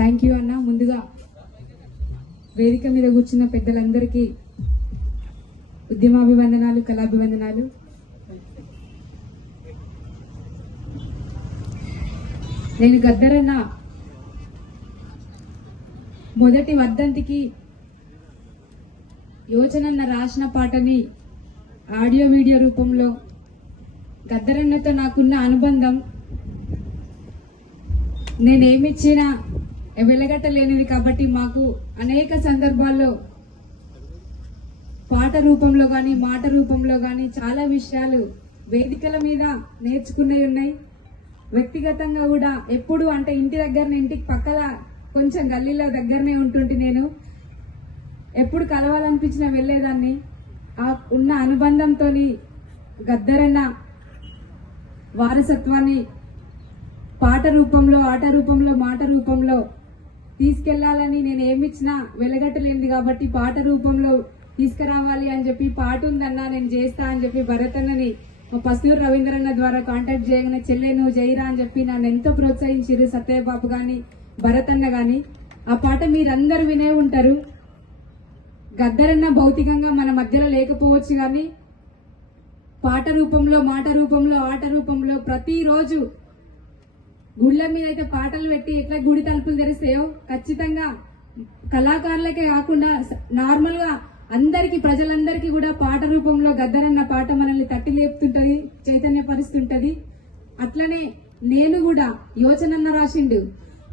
Thank you అన్న. ముందుగా వేదిక మీద కూర్చున్న పెద్దలందరికీ ఉద్యమాభివందనాలు, కళాభివందనాలు. నేను గద్దరన్న మొదటి వర్ధంతికి యోచనన్న రాసిన పాటని ఆడియో వీడియో రూపంలో గద్దరన్నతో నాకున్న అనుబంధం నేనేమిచ్చినా వెలగట్టలేనిది కాబట్టి మాకు అనేక సందర్భాల్లో పాట రూపంలో కానీ మాట రూపంలో కానీ చాలా విషయాలు వేదికల మీద నేర్చుకునేవి ఉన్నాయి. వ్యక్తిగతంగా కూడా ఎప్పుడు అంటే ఇంటి దగ్గరనే, ఇంటికి పక్కల కొంచెం గల్లీలో దగ్గరనే ఉంటుంటే నేను ఎప్పుడు కలవాలనిపించినా వెళ్లేదాన్ని. ఆ ఉన్న అనుబంధంతో గద్దరన్న వారసత్వాన్ని పాట రూపంలో, ఆట రూపంలో, మాట రూపంలో తీసుకెళ్లాలని నేను ఏమిచ్చినా వెలగట్టలేనిది కాబట్టి పాట రూపంలో తీసుకురావాలి అని చెప్పి, పాట ఉందన్నా నేను చేస్తా అని చెప్పి భరతన్నని మా పస్తూరు రవీంద్రన్న ద్వారా కాంటాక్ట్ చేయగానే చెల్లె నువ్వు జైరా అని చెప్పి నన్ను ఎంతో ప్రోత్సహించారు. సత్యయ్య బాబు గాని భరతన్న గాని. ఆ పాట మీరందరూ వినే ఉంటారు. గద్దరన్న భౌతికంగా మన మధ్యలో లేకపోవచ్చు కానీ పాట రూపంలో, మాట రూపంలో, ఆట రూపంలో ప్రతిరోజు గుళ్ళ మీద అయితే పాటలు పెట్టి ఎట్లా గుడి తలుపులు తెరిస్తాయో ఖచ్చితంగా కళాకారులకే కాకుండా నార్మల్ గా అందరికి, ప్రజలందరికీ కూడా పాట రూపంలో గద్దరన్న పాట మనల్ని తట్టి లేపుతుంటది, చైతన్యపరుస్తుంటది. అట్లనే నేను కూడా యోచనన్న రాసిండు,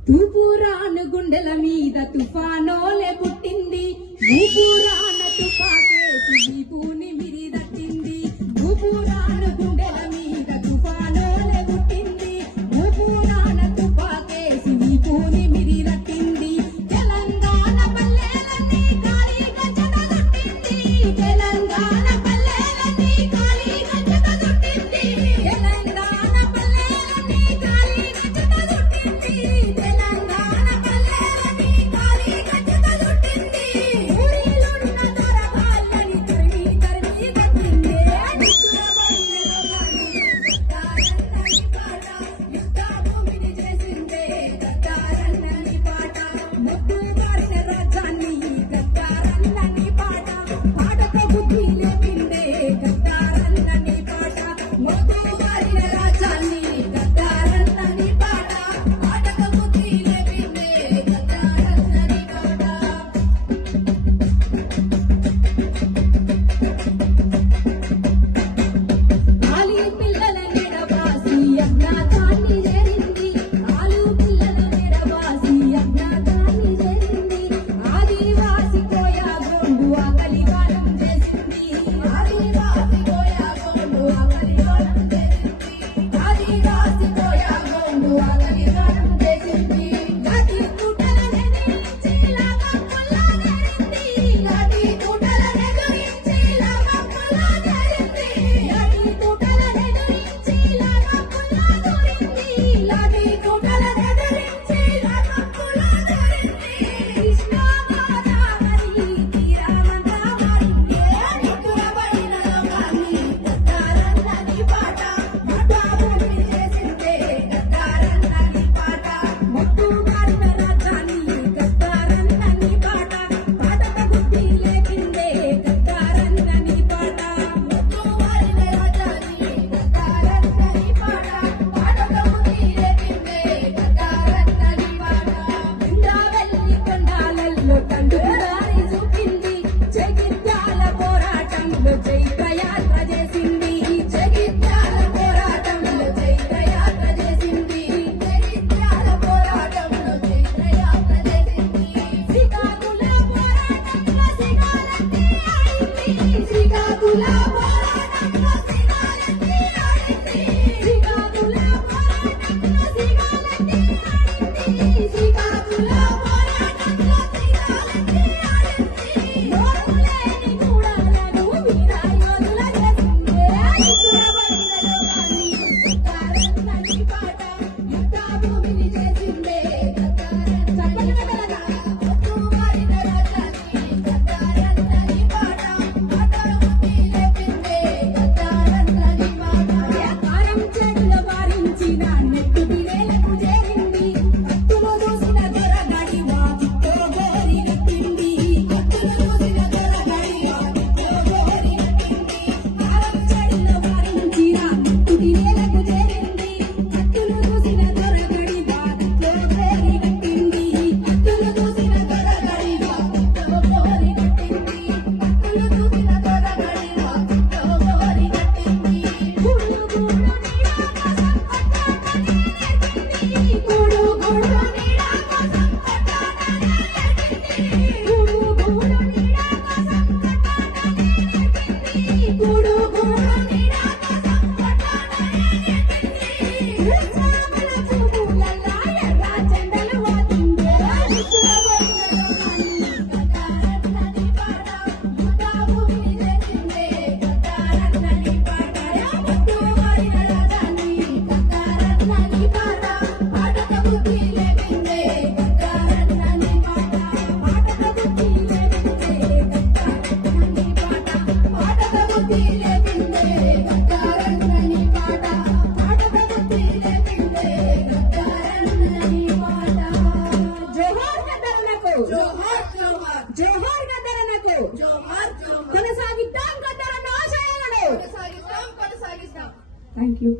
తూపురాను గుండెల మీద తుఫానోలే పుట్టింది, తూపురాన తుపాకేసి వీపుని మిరి దట్టింది, తూపురాను గుండెల మీద తుఫానోలే పుట్టింది, తూపురాన తుపాకేసి వీపుని మిరి దట్టింది, తెలంగాణ పల్లెలన్నీ ఖాళీగా చెదగొట్టింది, తెలంగాణ పల్లెలన్నీ ఖాళీగా చెదగొట్టింది, తెలంగాణ పల్లెలన్నీ ఖాళీగా చెదగొట్టింది, తెలంగాణ పల్లెలన్నీ ఖాళీగా చెదగొట్టింది, ఊరిలోనున్న దొరగాళ్ళని తరిమి తరిమి కొట్టింది, జోహార్ గద్దరనకు కొనసాగిద్దాం గద్దరన్న ఆశయాలను. Thank you.